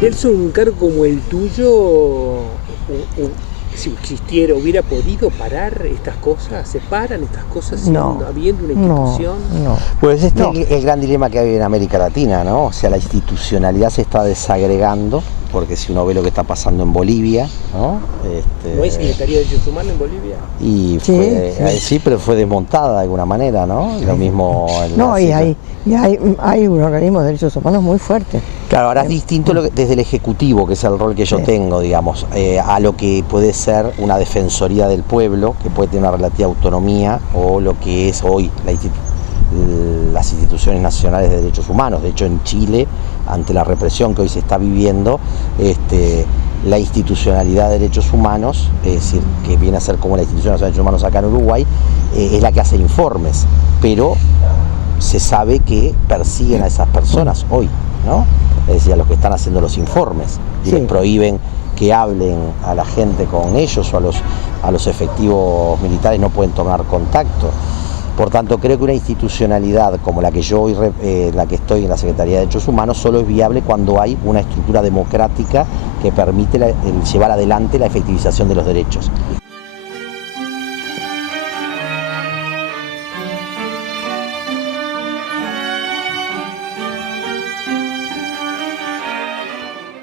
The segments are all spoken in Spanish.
Nelson, un cargo como el tuyo, si existiera, ¿hubiera podido parar estas cosas? ¿Se paran estas cosas habiendo una institución? No. Pues este es el gran dilema que hay en América Latina, ¿no? O sea, la institucionalidad se está desagregando, porque si uno ve lo que está pasando en Bolivia, ¿no? ¿No hay Secretaría de Derechos Humanos en Bolivia? Y sí, pero fue desmontada de alguna manera, ¿no? Lo mismo hay un organismo de derechos humanos muy fuerte. Claro, ahora es distinto desde el Ejecutivo, que es el rol que yo tengo, digamos, a lo que puede ser una Defensoría del Pueblo, que puede tener una relativa autonomía, o lo que es hoy las instituciones nacionales de derechos humanos. De hecho, en Chile, ante la represión que hoy se está viviendo, la institucionalidad de derechos humanos, es decir, que viene a ser como la institución nacional de derechos humanos acá en Uruguay, es la que hace informes, pero se sabe que persiguen a esas personas hoy, ¿no? Es decir, a los que están haciendo los informes, y les prohíben que hablen a la gente con ellos, o a los efectivos militares no pueden tomar contacto. Por tanto, creo que una institucionalidad como la que yo hoy, la que estoy en la Secretaría de Derechos Humanos, solo es viable cuando hay una estructura democrática que permite llevar adelante la efectivización de los derechos.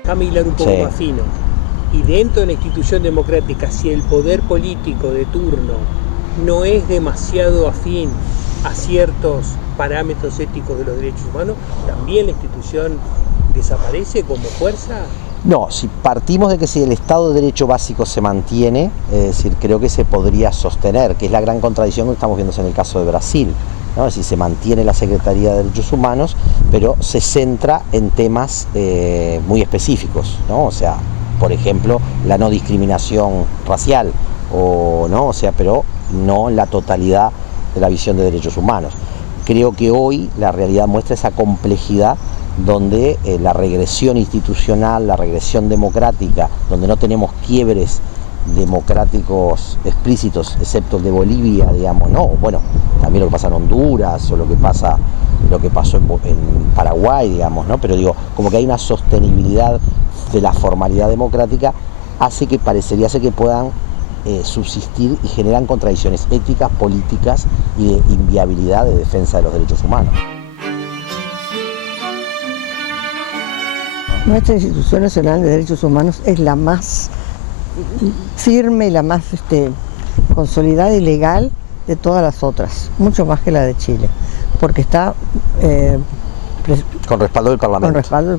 Déjame hilar un poco más fino. Y dentro de la institución democrática, si el poder político de turno no es demasiado afín a ciertos parámetros éticos de los derechos humanos, ¿también la institución desaparece como fuerza? No, si partimos de que si el Estado de Derecho básico se mantiene, es decir, creo que se podría sostener, que es la gran contradicción que estamos viendo en el caso de Brasil, ¿no? Es decir, se mantiene la Secretaría de Derechos Humanos, pero se centra en temas muy específicos, ¿no? O sea, por ejemplo, la no discriminación racial, pero no la totalidad de la visión de derechos humanos. Creo que hoy la realidad muestra esa complejidad donde la regresión institucional, la regresión democrática, donde no tenemos quiebres democráticos explícitos, excepto el de Bolivia, digamos, también lo que pasa en Honduras, o lo que pasó en Paraguay, digamos, ¿no? Pero digo, como que hay una sostenibilidad de la formalidad democrática, hace que parecería ser que puedan subsistir y generan contradicciones éticas, políticas y de inviabilidad de defensa de los derechos humanos. Nuestra institución nacional de derechos humanos es la más firme y la más consolidada y legal de todas las otras, mucho más que la de Chile, porque está con respaldo del Parlamento. Con respaldo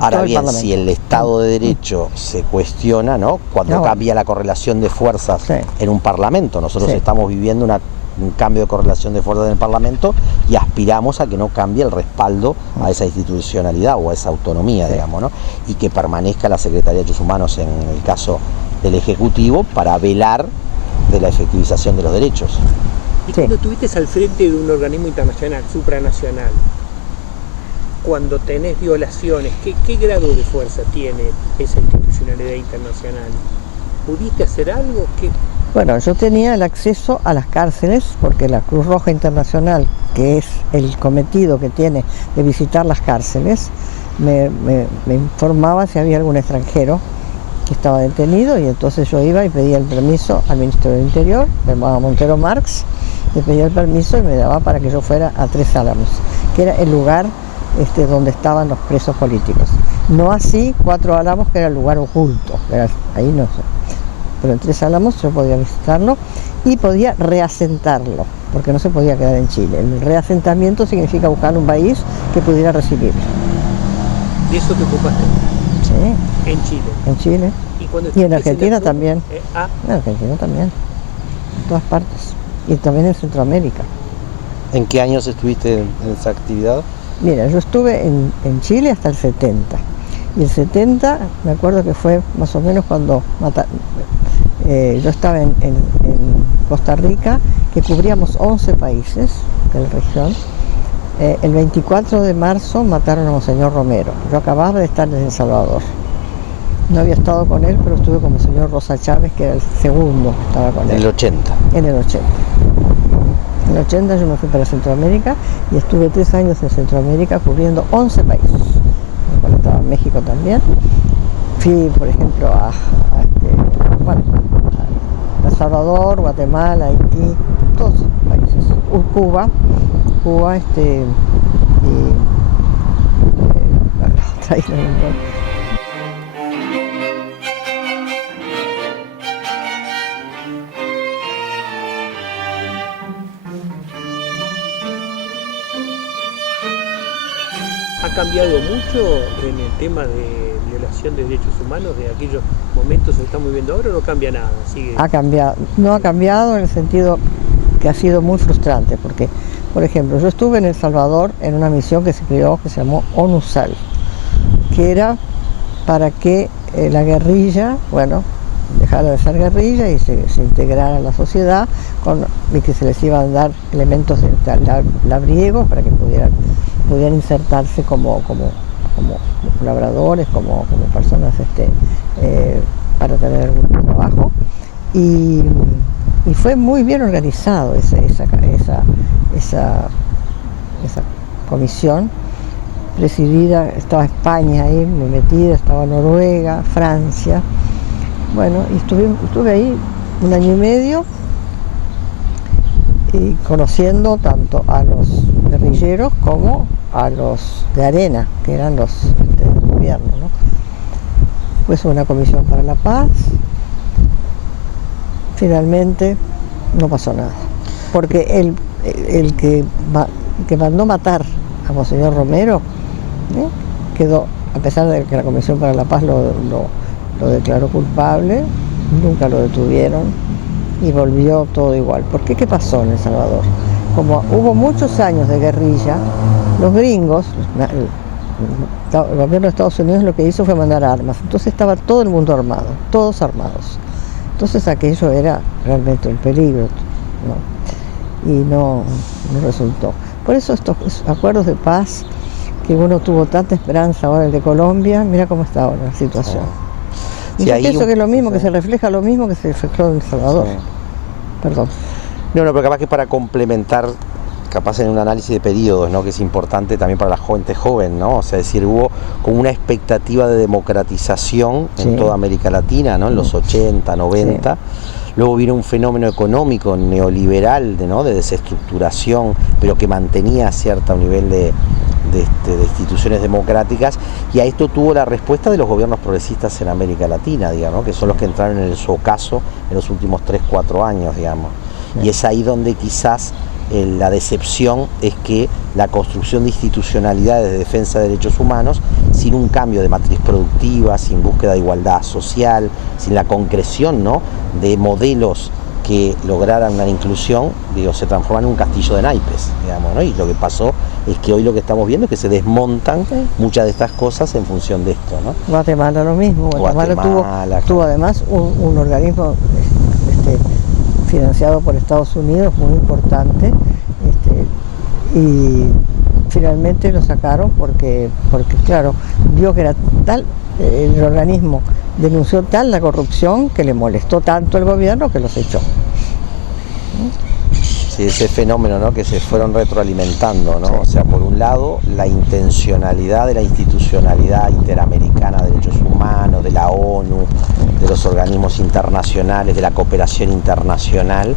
Ahora bien, si el Estado de Derecho se cuestiona, ¿no? Cuando cambia la correlación de fuerzas en un Parlamento, nosotros estamos viviendo un cambio de correlación de fuerzas en el Parlamento y aspiramos a que no cambie el respaldo a esa institucionalidad o a esa autonomía, digamos, ¿no? Y que permanezca la Secretaría de Derechos Humanos en el caso del Ejecutivo para velar de la efectivización de los derechos. Y cuando estuviste al frente de un organismo internacional, supranacional, cuando tenés violaciones, ¿qué grado de fuerza tiene esa institucionalidad internacional? ¿Pudiste hacer algo? Bueno, yo tenía el acceso a las cárceles porque la Cruz Roja Internacional, que es el cometido que tiene de visitar las cárceles, me informaba si había algún extranjero que estaba detenido, y entonces yo iba y pedía el permiso al Ministerio del Interior, me llamaba Montero Marx, le pedía el permiso y me daba para que yo fuera a Tres Álamos, que era el lugar donde estaban los presos políticos. No así Cuatro Álamos, que era el lugar oculto, ahí no sé. Pero en Tres Álamos yo podía visitarlo y podía reasentarlo, porque no se podía quedar en Chile. El reasentamiento significa buscar un país que pudiera recibirlo. ¿De eso te ocupaste? Sí. ¿En Chile? En Chile. Y en Argentina también. En Argentina también. En todas partes. Y también en Centroamérica. ¿En qué años estuviste en esa actividad? Mira, yo estuve en Chile hasta el 70. Y el 70, me acuerdo que fue más o menos cuando yo estaba en Costa Rica, que cubríamos 11 países de la región. El 24 de marzo mataron a Monseñor Romero. Yo acababa de estar en El Salvador. No había estado con él, pero estuve con Monseñor Rosa Chávez, que era el segundo que estaba con él. En el 80. En el 80. En el 80 yo me fui para Centroamérica y estuve 3 años en Centroamérica cubriendo 11 países. estaba en México también. Fui, por ejemplo, a El Salvador, Guatemala, Haití, todos esos países. Cuba, otra isla, no importa. ¿Ha cambiado mucho en el tema de violación de derechos humanos de aquellos momentos que estamos viviendo ahora o no cambia nada? Sigue... Ha cambiado, no ha cambiado en el sentido que ha sido muy frustrante, porque, por ejemplo, yo estuve en El Salvador en una misión que se creó, que se llamó ONUSAL, que era para que la guerrilla, dejara de ser guerrilla y se integrara a la sociedad, y que se les iban a dar elementos labriegos para que pudieran insertarse como labradores, como personas para tener algún trabajo. Y fue muy bien organizado esa comisión, presidida, estaba España ahí muy metida, estaba Noruega, Francia. Bueno, y estuve ahí 1 año y medio y conociendo tanto a los guerrilleros como a los de arena, que eran los del gobierno, ¿no? Pues una comisión para la paz. Finalmente no pasó nada, porque el que mandó matar a Monseñor Romero quedó, a pesar de que la Comisión para la Paz lo declaró culpable, nunca lo detuvieron y volvió todo igual. ¿Por qué? ¿Qué pasó en El Salvador? Como hubo muchos años de guerrilla, los gringos, el gobierno de Estados Unidos lo que hizo fue mandar armas, entonces estaba todo el mundo armado, todos armados. Entonces aquello era realmente un peligro, ¿no? Y no resultó. Por eso estos acuerdos de paz, que uno tuvo tanta esperanza ahora, el de Colombia, mira cómo está ahora la situación. Y sí, yo pienso que es lo mismo, que se refleja lo mismo que se reflejó en El Salvador. Sí. Perdón. No, pero capaz que para complementar, capaz en un análisis de periodos, ¿no? Que es importante también para la gente joven, ¿no? O sea, es decir, hubo como una expectativa de democratización en toda América Latina, ¿no? En los 80, 90. Sí. Luego vino un fenómeno económico neoliberal, de desestructuración, pero que mantenía cierto nivel de instituciones democráticas, y a esto tuvo la respuesta de los gobiernos progresistas en América Latina, digamos, que son los que entraron en su ocaso en los últimos 3-4 años, digamos. Y es ahí donde quizás la decepción es que la construcción de institucionalidades de defensa de derechos humanos, sin un cambio de matriz productiva, sin búsqueda de igualdad social, sin la concreción, ¿no?, de modelos que lograran una inclusión, se transforman en un castillo de naipes, digamos, ¿no? Y lo que pasó es que hoy lo que estamos viendo es que se desmontan muchas de estas cosas en función de esto, ¿no? Guatemala lo mismo. Guatemala tuvo además un organismo financiado por Estados Unidos muy importante, y finalmente lo sacaron porque claro, vio que era tal, el organismo denunció tal la corrupción que le molestó tanto el gobierno que los echó. Sí, ese fenómeno, ¿no?, que se fueron retroalimentando, ¿no? Sí. O sea, por un lado, la intencionalidad de la institucionalidad interamericana de derechos humanos, de la ONU, de los organismos internacionales, de la cooperación internacional,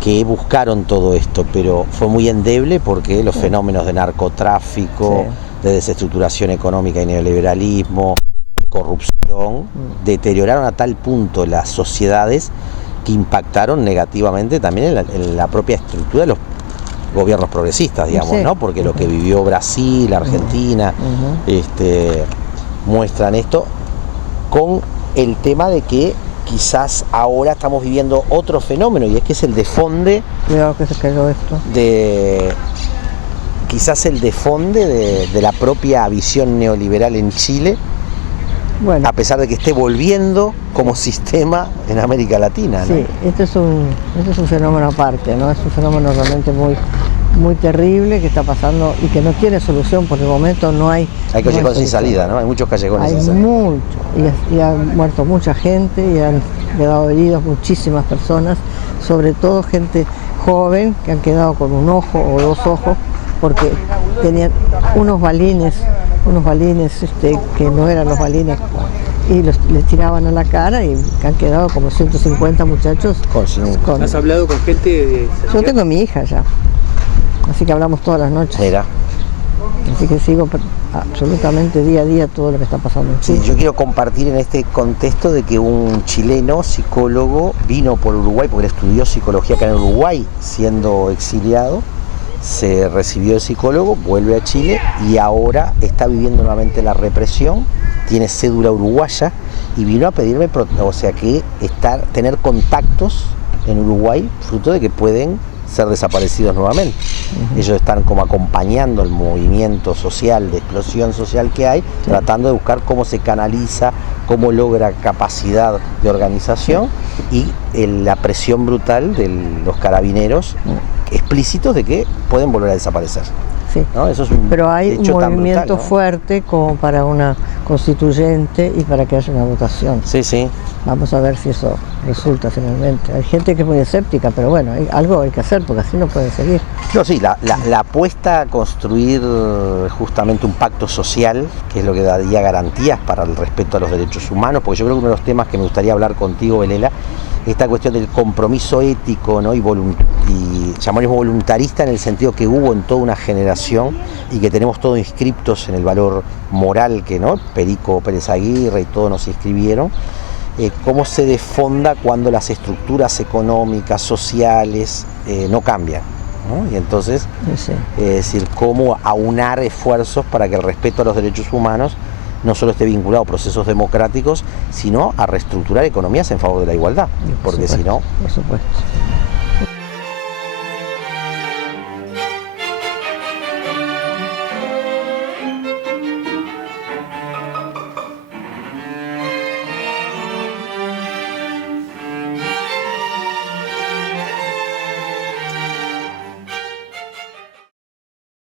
que buscaron todo esto, pero fue muy endeble porque los fenómenos de narcotráfico, de desestructuración económica y neoliberalismo, de corrupción, deterioraron a tal punto las sociedades que impactaron negativamente también en la propia estructura de los gobiernos progresistas, digamos, ¿no? Porque lo que vivió Brasil, Argentina, muestran esto, con el tema de que quizás ahora estamos viviendo otro fenómeno, y es que es el desfonde. Cuidado que se cayó esto. Quizás el desfonde de la propia visión neoliberal en Chile. Bueno, a pesar de que esté volviendo como sistema en América Latina, ¿no? Sí, este es un fenómeno aparte, ¿no? Es un fenómeno realmente muy terrible que está pasando y que no tiene solución por el momento. No hay callejones sin salida, ¿no? Hay muchos callejones sin salida. Hay mucho, y ha muerto mucha gente y han quedado heridos muchísimas personas, sobre todo gente joven que han quedado con un ojo o 2 ojos porque tenían unos balines que no eran los balines, y les tiraban a la cara, y han quedado como 150 muchachos. ¿Has hablado con gente de esa? Yo tengo mi hija ya, así que hablamos todas las noches. Era. Así que sigo absolutamente día a día todo lo que está pasando en Chile. Sí, yo quiero compartir en este contexto de que un chileno psicólogo vino por Uruguay, porque él estudió psicología acá en Uruguay, siendo exiliado, se recibió de psicólogo, vuelve a Chile y ahora está viviendo nuevamente la represión, tiene cédula uruguaya y vino a pedirme, o sea que tener contactos en Uruguay, fruto de que pueden ser desaparecidos nuevamente. Ellos están como acompañando el movimiento social, de explosión social que hay, tratando de buscar cómo se canaliza, cómo logra capacidad de organización y la presión brutal de los carabineros explícitos de que pueden volver a desaparecer. Sí. ¿No? Eso es Pero hay un movimiento brutal, ¿no? fuerte como para una constituyente y para que haya una votación. Sí, sí. Vamos a ver si eso resulta finalmente. Hay gente que es muy escéptica, pero bueno, algo hay que hacer porque así no puede seguir. No, sí, la apuesta a construir justamente un pacto social, que es lo que daría garantías para el respeto a los derechos humanos, porque yo creo que uno de los temas que me gustaría hablar contigo, Belela, esta cuestión del compromiso ético, ¿no? y llamémoslo voluntarista, en el sentido que hubo en toda una generación y que tenemos todos inscriptos en el valor moral que, ¿no? Perico Pérez Aguirre y todos nos inscribieron. Cómo se desfonda cuando las estructuras económicas, sociales, no cambian, ¿no? Y entonces, Sí. es decir, cómo aunar esfuerzos para que el respeto a los derechos humanos no solo esté vinculado a procesos democráticos, sino a reestructurar economías en favor de la igualdad, porque si no... Por supuesto.